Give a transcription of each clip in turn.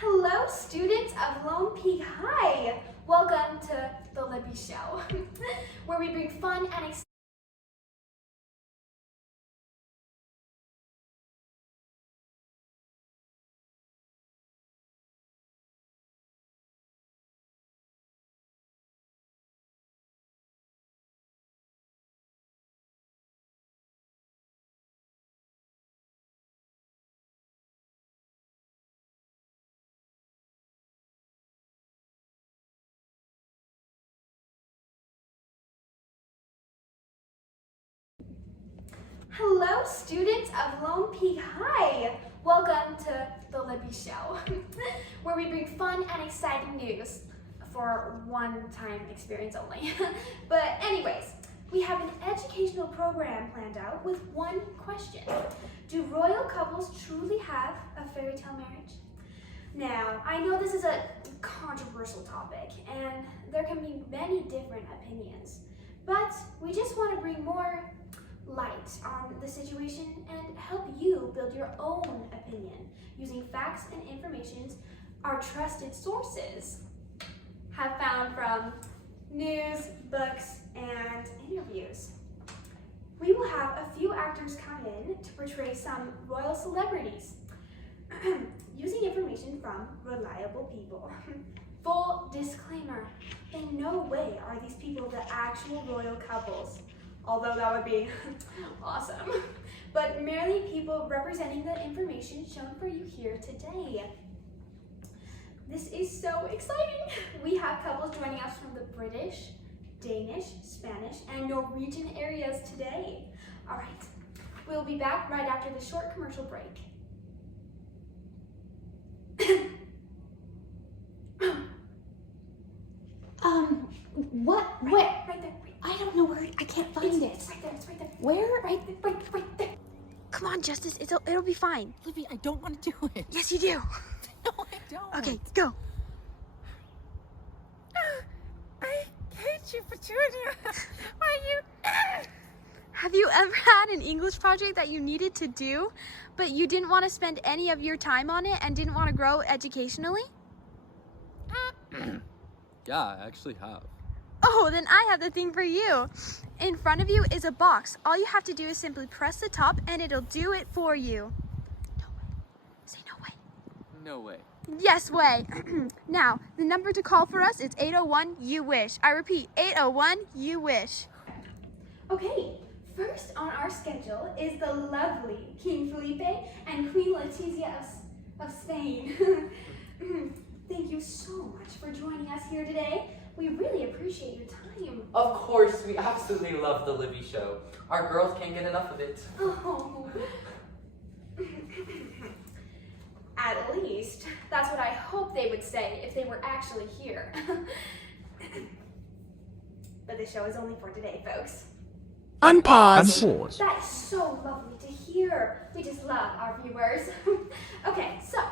Hello, students of Lone Peak High. Welcome to the Libby Show, where we bring fun and excitement. Hello, students of Lone Peak High. Welcome to the Libby Show, where we bring fun and exciting news for one-time experience only. But anyways, we have an educational program planned out with one question. Do royal couples truly have a fairy tale marriage? Now, I know this is a controversial topic and there can be many different opinions, but we just want to bring more light on the situation and help you build your own opinion using facts and information our trusted sources have found from news, books, and interviews. We will have a few actors come in to portray some royal celebrities using information from reliable people. Full disclaimer, in no way are these people the actual royal couples, although that would be awesome, but merely people representing the information shown for you here today. This is so exciting. We have couples joining us from the British, Danish, Spanish, and Norwegian areas today. All right, we'll be back right after the short commercial break. What? Right there. I don't know where, I can't find it. It's right there, it's right there. Where? Right there. Come on, Justice. It'll be fine. Libby, I don't want to do it. Yes, you do. No, I don't. Okay, go. I hate you, Petunia. Why you? Have you ever had an English project that you needed to do, but you didn't want to spend any of your time on it and didn't want to grow educationally? Yeah, I actually have. Oh, then I have the thing for you. In front of you is a box. All you have to do is simply press the top and it'll do it for you. No way. Say no way. No way. Yes way. Now, the number to call for us is 801-YOU-WISH. I repeat, 801-YOU-WISH. Okay, first on our schedule is the lovely King Felipe and Queen Letizia of Spain. Thank you so much for joining us here today. We really appreciate your time. Of course, we absolutely love the Libby Show. Our girls can't get enough of it. Oh. At least, that's what I hope they would say if they were actually here. But the show is only for today, folks. Unpause. That is so lovely to hear. We just love our viewers. Okay, so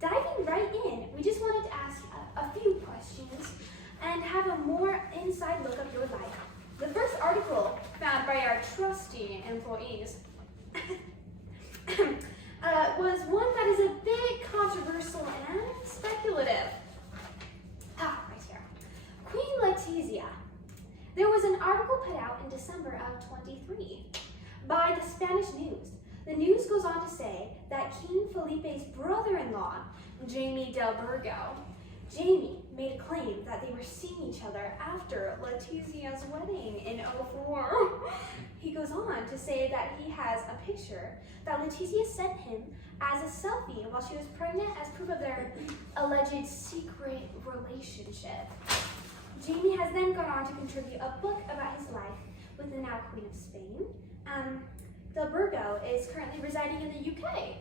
diving right in, we just wanted to ask a few questions and have a more inside look of your life. The first article found by our trusty employees was one that is a bit controversial and speculative. Right here. Queen Letizia. There was an article put out in December of 23 by the Spanish News. The news goes on to say that King Felipe's brother-in-law, Jaime del Burgo, Jaime made a claim that they were seeing each other after Letizia's wedding in 04. He goes on to say that he has a picture that Letizia sent him as a selfie while she was pregnant as proof of their alleged secret relationship. Jaime has then gone on to contribute a book about his life with the now Queen of Spain. Del Burgo is currently residing in the UK.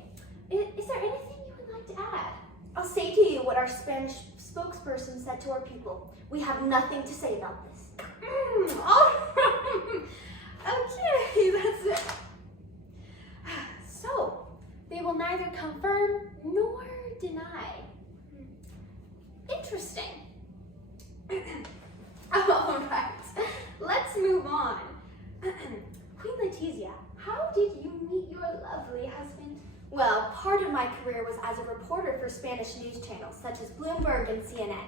Is there anything you would like to add? I'll say to you what our Spanish spokesperson said to our people. We have nothing to say about this. Okay, that's it. So, they will neither confirm nor deny. Interesting. All right, let's move on. Queen Letizia, how did you meet your lovely husband? Well, part of my career was as a reporter for for Spanish news channels such as Bloomberg and CNN.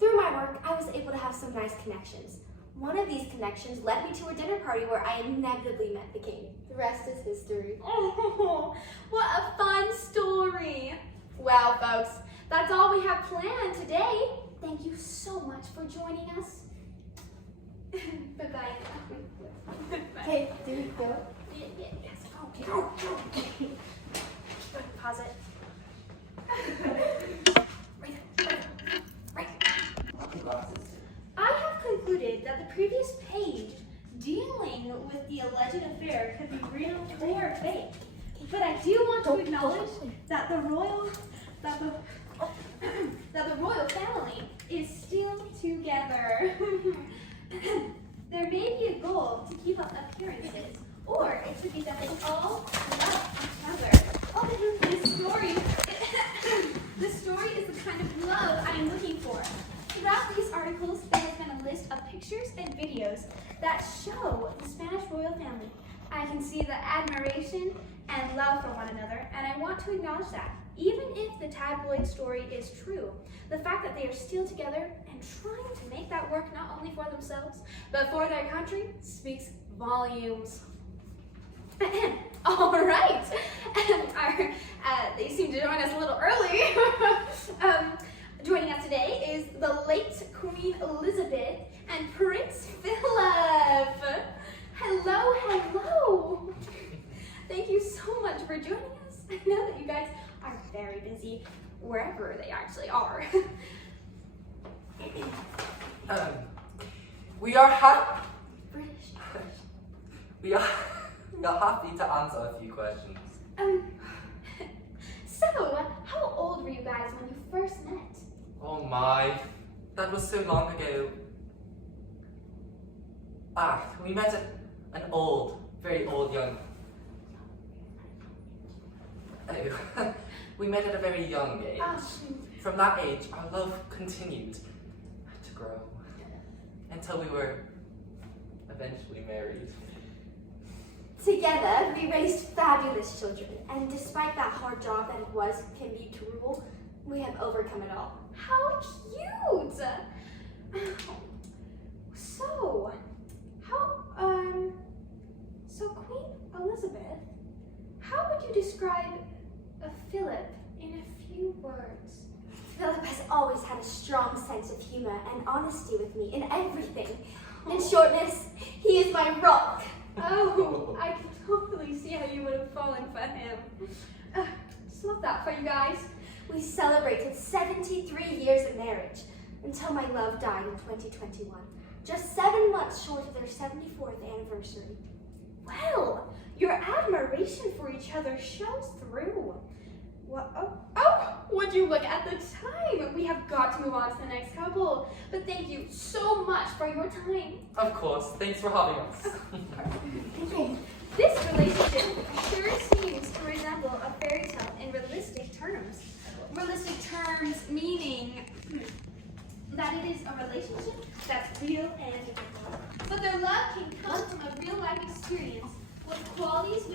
Through my work, I was able to have some nice connections. One of these connections led me to a dinner party where I inevitably met the king. The rest is history. Oh, what a fun story. Well, folks, that's all we have planned today. Thank you so much for joining us. Bye-bye. Okay, do we go? Yes. Okay. Pause it. I have concluded that the previous page dealing with the alleged affair could be real or fake. But I do want to acknowledge that the royal family is still together. There may be a goal to keep up appearances, or it could be that they all love each other. Oh, this story is the kind of love I am looking for. Throughout these articles, there has been a list of pictures and videos that show the Spanish royal family. I can see the admiration and love for one another, and I want to acknowledge that. Even if the tabloid story is true, the fact that they are still together and trying to make that work not only for themselves, but for their country speaks volumes. All right. They seem to join us a little early. Joining us today is the late Queen Elizabeth and Prince Philip. Hello, hello. Thank you so much for joining us. I know that you guys are very busy wherever they actually are. We are happy. British. We are happy to answer a few questions. So, how old were you guys when you first met? Oh my, that was so long ago. We met at an very old young. We met at a very young age. From that age, our love continued to grow until we were eventually married. Together, we raised fabulous children, and despite that hard job that it can be to rule, we have overcome it all. How cute! So Queen Elizabeth, how would you describe Philip in a few words? Philip has always had a strong sense of humor and honesty with me in everything. In shortness, he is my rock. Oh, I can totally see how you would have fallen for him. Just love that for you guys. We celebrated 73 years of marriage until my love died in 2021, just 7 months short of their 74th anniversary. Well, your admiration for each other shows through. Oh, would you look at the time? We have got to move on to the next couple. But thank you so much for your time. Of course, thanks for having us. This relationship sure seems to resemble a fairy tale in realistic terms. Realistic terms meaning that it is a relationship that's real and difficult. But their love can come from a real life experience with qualities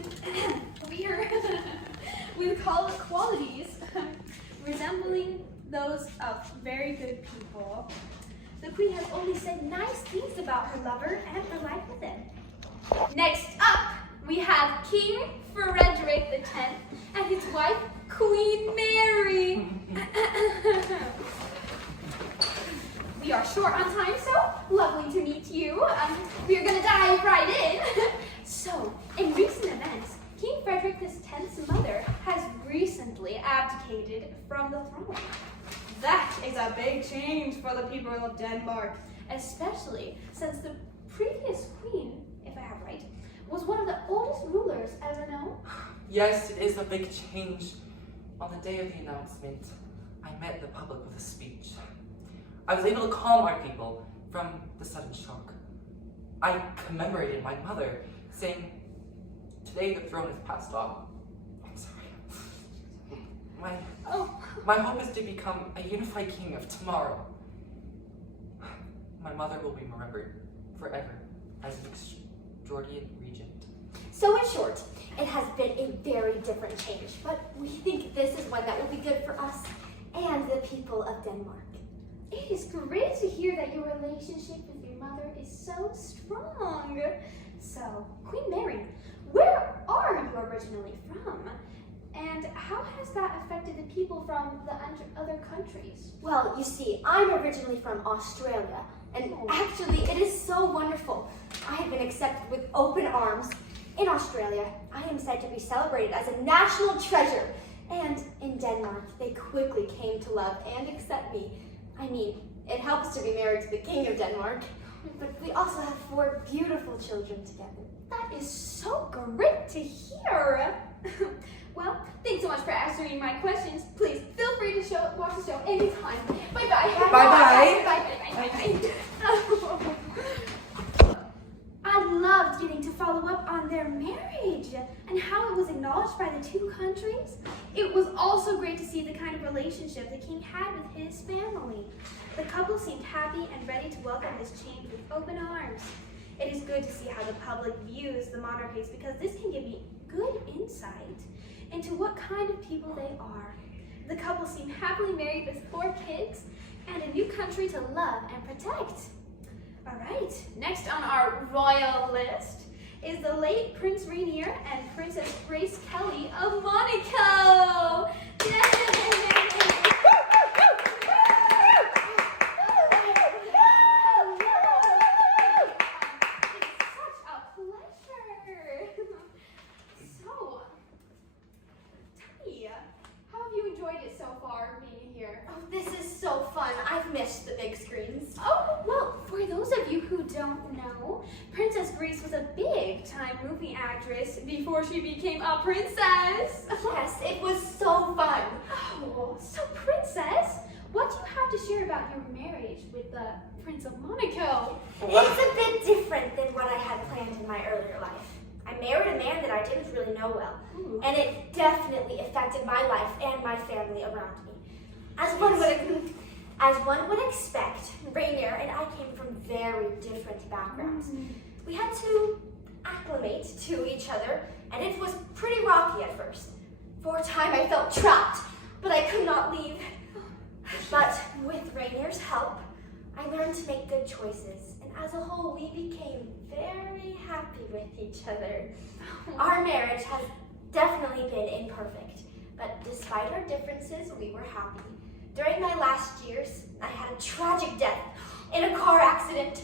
resembling those of very good people. The queen has only said nice things about her lover and her life with him. Next up, we have King Frederick X and his wife, Queen Mary. We are short on time, so lovely to meet you. We are gonna dive right in. So, in recent events, King Frederick X's mother has recently abdicated from the throne. That is a big change for the people of Denmark, especially since the previous queen, if I have right, was one of the oldest rulers ever known. Yes, it is a big change. On the day of the announcement, I met the public with a speech. I was able to calm our people from the sudden shock. I commemorated my mother, saying, "Today the throne is passed on." I'm sorry. My hope is to become a unified king of tomorrow. My mother will be remembered forever as an extraordinary regent. So in short, it has been a very different change, but we think this is one that will be good for us and the people of Denmark. It is great to hear that your relationship with your mother is so strong. So, Queen Mary, where are you originally from? And how has that affected the people from the other countries? Well, you see, I'm originally from Australia, and actually it is so wonderful. I have been accepted with open arms. In Australia, I am said to be celebrated as a national treasure, and in Denmark, they quickly came to love and accept me. I mean, it helps to be married to the King of Denmark, but we also have 4 beautiful children together. That is so great to hear. Well, thanks so much for answering my questions. Please feel free to watch the show anytime. Bye-bye. Bye-bye. Bye-bye. I loved getting to follow up on their marriage and how it was acknowledged by the 2 countries. It was also great to see the kind of relationship the king had with his family. The couple seemed happy and ready to welcome this change with open arms. It is good to see how the public views the monarchies because this can give me good insight into what kind of people they are. The couple seemed happily married with 4 kids and a new country to love and protect. All right, next on our royal list is the late Prince Rainier and Princess Grace Kelly of Monaco. Yay! This is so fun. I've missed the big screens. Oh, well, for those of you who don't know, Princess Grace was a big-time movie actress before she became a princess. Yes, it was so fun. Oh, so Princess, what do you have to share about your marriage with the Prince of Monaco? It's a bit different than what I had planned in my earlier life. I married a man that I didn't really know well, and it definitely affected my life and my family around me. As one would expect, Rainier and I came from very different backgrounds. We had to acclimate to each other, and it was pretty rocky at first. For a time I felt trapped, but I could not leave. But with Rainier's help, I learned to make good choices, and as a whole, we became very happy with each other. Our marriage has definitely been imperfect, but despite our differences, we were happy. During my last years, I had a tragic death in a car accident.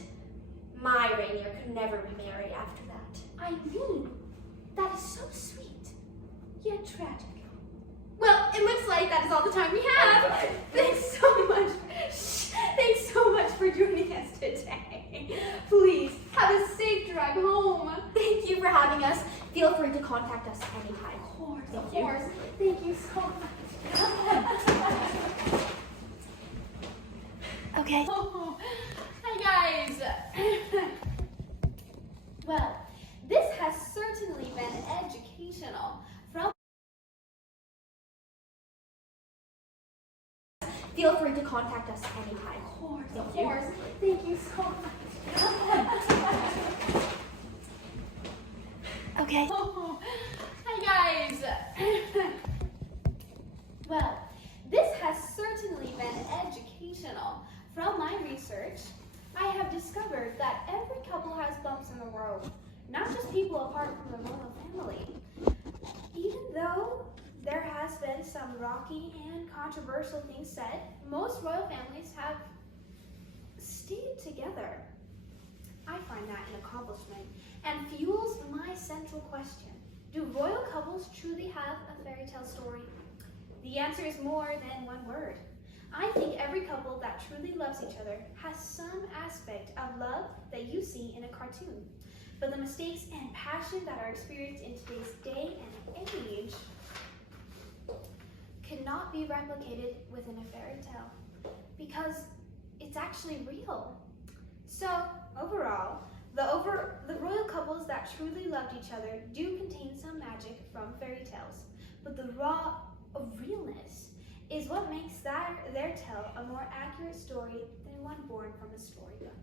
My Rainier could never remarry after that. I mean, that is so sweet, yet tragic. Well, it looks like that is all the time we have. Thanks so much. Thanks so much for joining us today. Please have a safe drive home. Thank you for having us. Feel free to contact us anytime. Of course. Thank you so much. Okay. Oh, hi guys. Well, this has certainly been educational. Feel free to contact us anytime. Of course. Thank you so much. Okay. Oh, hi guys. Well, this has certainly been educational. From my research, I have discovered that every couple has bumps in the road, not just people apart from the royal family. Even though there has been some rocky and controversial things said, most royal families have stayed together. I find that an accomplishment and fuels my central question. Do royal couples truly have a fairy tale story? The answer is more than one word. I think every couple that truly loves each other has some aspect of love that you see in a cartoon. But the mistakes and passion that are experienced in today's day and age cannot be replicated within a fairy tale because it's actually real. So overall, the royal couples that truly loved each other do contain some magic from fairy tales, but the raw realness is what makes their tale a more accurate story than one born from a storybook.